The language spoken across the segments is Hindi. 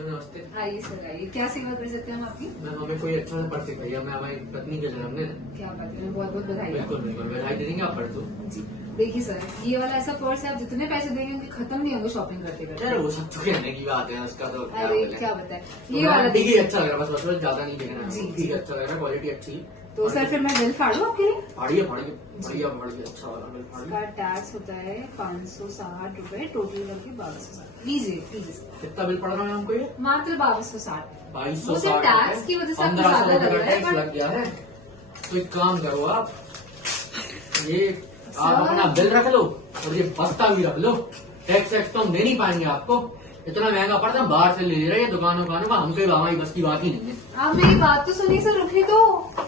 नमस्ते। आइए सर आइए, क्या सेवा कर सकते हैं हम आपकी? मैम हमें कोई अच्छा सा पर्स दिखाइए, हमें हमारी पत्नी के जन्मदिन है। क्या बात है, बहुत बहुत बधाई। बिल्कुल बिल्कुल बधाई दे देंगे आप पर्स दो। जी देखिए सर, ये वाला ऐसा पर्स है, आप जितने पैसे देंगे उनके खत्म नहीं होंगे शॉपिंग करते यार करते। वो सब तो कहने की बात है, उसका तो क्या अरे बोले। क्या बताए, तो ये वाला ठीक है, देखिए। अच्छा लग रहा है, बस ज्यादा नहीं देखना। जी, ठीक है, अच्छा लग रहा है, क्वालिटी अच्छी। तो सर फिर मैं बिल फाड़ू आपके लिए? फाड़िए फाड़िए, बढ़िया बढ़िया, अच्छा वाला बिल फाड़िए। इसका टैक्स होता है 560 रूपए, टोटल करके 2260। लीजिए लीजिए सर, कितना बिल पड़ रहा है हमको ये? मात्र 2260। 2260 टैक्स की वजह से आपको 1500 ज्यादा लग रुपए का रहा है, टैक्स लग गया है। तो एक काम करो आप, ये आप सर। अपना बिल रख लो और ये बस्ता भी रख लो। टैक्स तो हम दे नहीं पाएंगे आपको, इतना महंगा पड़ता है, बाहर से ले रहे हैं दुकानों में, हमको हमारी बस की बात ही नहीं है। आप मेरी बात तो सुनिए सर, रुकिए तो।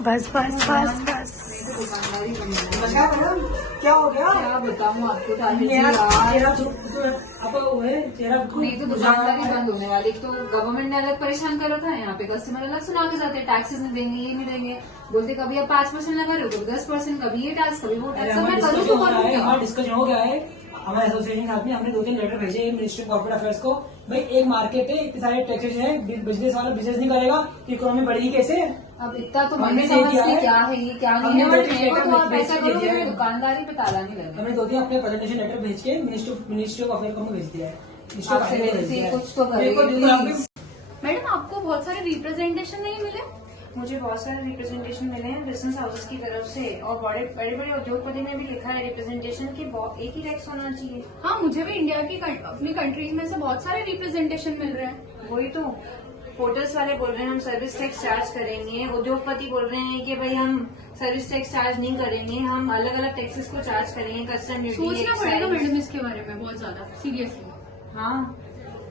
बस बस बस बस। नहीं तो दुकानदारी बंद है। क्या मैडम, क्या हो गया? क्या बताऊँ आपको ताहिर जी मेरा यार, चेहरा आपका वो है चेहरा नहीं तो दुकानदारी बंद होने वाली। एक तो गवर्नमेंट ने अलग परेशान कर रखा है, यहाँ पे कस्टमर अलग सुना के जाते हैं, टैक्सेस नहीं देंगे, ये नहीं देंगे, बोलते कभी आप 5% लगा रहे हो, कभी 10%, कभी ये टैक्स, कभी वो टैक्स। मैं करूँ तो करूँ क्या? हमारा डिस्कशन हो गया है हमारे एसोसिएशन के साथ में। हमने 2-3 लेटर भेजे मिनिस्ट्री ऑफ कॉर्पोरेट अफेयर्स को। भाई एक मार्केट है, इतने सारे टैक्सेस है, बिजनेस वाला बिजनेस नहीं करेगा तो इकोनॉमी बढ़ेगी कैसे? अब इतना तो हमने मैंने दे समझ दिया कि है। क्या है ये क्या नहीं हमने है, दो बट तीन मेरे को लेटर तो आप भेज ऐसा के करो दिया कि है। दुकानदारी पे ताला नहीं लगे। हमने 2-3 अपने प्रेजेंटेशन लेटर भेज के मिनिस्ट्री ऑफ अफेयर को भेज दिया है। मिनिस्ट्री ऑफ आपसे अफेयर को भेज मिलती दिया है। कुछ तो करिए, मेरे को बिल्कुल आपके- प्लीज। मैडम आपको बहुत सारे रिप्रेजेंटेशन नहीं मिले? मुझे बहुत सारे रिप्रेजेंटेशन मिले हैं बिजनेस हाउसेस की तरफ से, और बड़े बड़े उद्योगपति में भी लिखा है रिप्रेजेंटेशन की एक ही टैक्स होना चाहिए। हाँ, मुझे भी इंडिया की अपनी कंट्रीज में से बहुत सारे रिप्रेजेंटेशन मिल रहे हैं। वही तो, होटल्स वाले बोल रहे हैं हम सर्विस टैक्स चार्ज करेंगे, उद्योगपति बोल रहे हैं कि भाई हम सर्विस टैक्स चार्ज नहीं करेंगे, हम अलग अलग टैक्सेस को चार्ज करेंगे, कस्टम ड्यूटी, सोचना पड़ेगा एक्साइज। मैडम इसके बारे में बहुत ज्यादा सीरियसली। हाँ,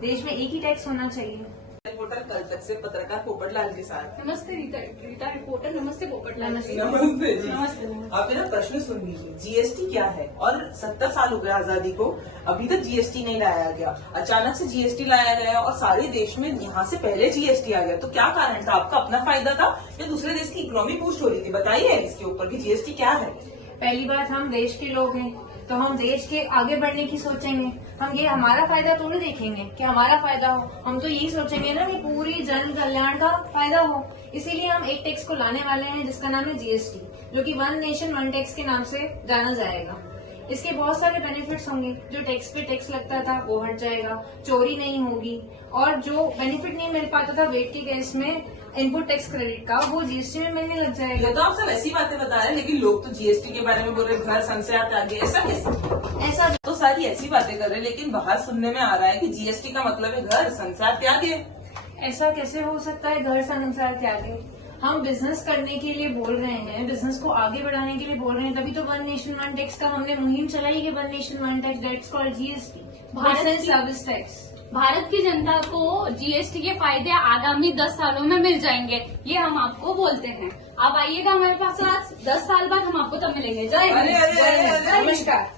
देश में एक ही टैक्स होना चाहिए। रिपोर्टर कल तक से पत्रकार पोपटलाल के साथ। नमस्ते रीता रिपोर्टर। नमस्ते पोपटलाल जी। नमस्ते जी। नमस्ते। आप मेरा प्रश्न सुन लीजिए, जीएसटी क्या है? और 70 साल हो गए आजादी को, अभी तक जीएसटी नहीं लाया गया। अचानक से जीएसटी लाया गया और सारे देश में यहाँ से पहले जीएसटी आ गया, तो क्या कारण था? आपका अपना फायदा था या दूसरे देश की इकोनॉमी बूस्ट हो रही थी? बताइए इसके ऊपर कि जीएसटी क्या है। पहली बात, हम देश के लोग हैं तो हम देश के आगे बढ़ने की सोचेंगे, हम ये हमारा फायदा थोड़ी देखेंगे कि हमारा फायदा हो, हम तो यही सोचेंगे ना कि पूरी जन कल्याण का फायदा हो। इसीलिए हम एक टैक्स को लाने वाले हैं जिसका नाम है जीएसटी, जो कि वन नेशन वन टैक्स के नाम से जाना जाएगा। इसके बहुत सारे बेनिफिट्स होंगे, जो टैक्स पे टैक्स लगता था वो हट जाएगा, चोरी नहीं होगी, और जो बेनिफिट नहीं मिल पाता था वेट के केस में इनपुट टैक्स क्रेडिट का, वो जीएसटी में मिलने लग जाएगा। ये तो आप सब ऐसी बातें बता रहे हैं, लेकिन लोग तो जीएसटी के बारे में बोल रहे हैं घर संशय त्यागे, ऐसा कैसे? ऐसा तो सारी ऐसी बातें कर रहे हैं, लेकिन बाहर सुनने में आ रहा है कि जीएसटी का मतलब है घर संसार त्यागे। ऐसा कैसे हो सकता है? घर संसार त्यागे, हम बिजनेस करने के लिए बोल रहे हैं, बिजनेस को आगे बढ़ाने के लिए बोल रहे हैं, तभी तो वन नेशन वन टैक्स का हमने मुहिम चलाई है। One nation one tax, that's called GST, business service tax. Bharat की जनता को जीएसटी के फायदे आगामी 10 सालों में मिल जाएंगे, ये हम आपको बोलते हैं। आप आइएगा हमारे पास आज, 10 साल बाद हम आपको तब मिलेंगे। जय हिंद। अरे, अरे, अरे, अरे, अरे, नमस्कार।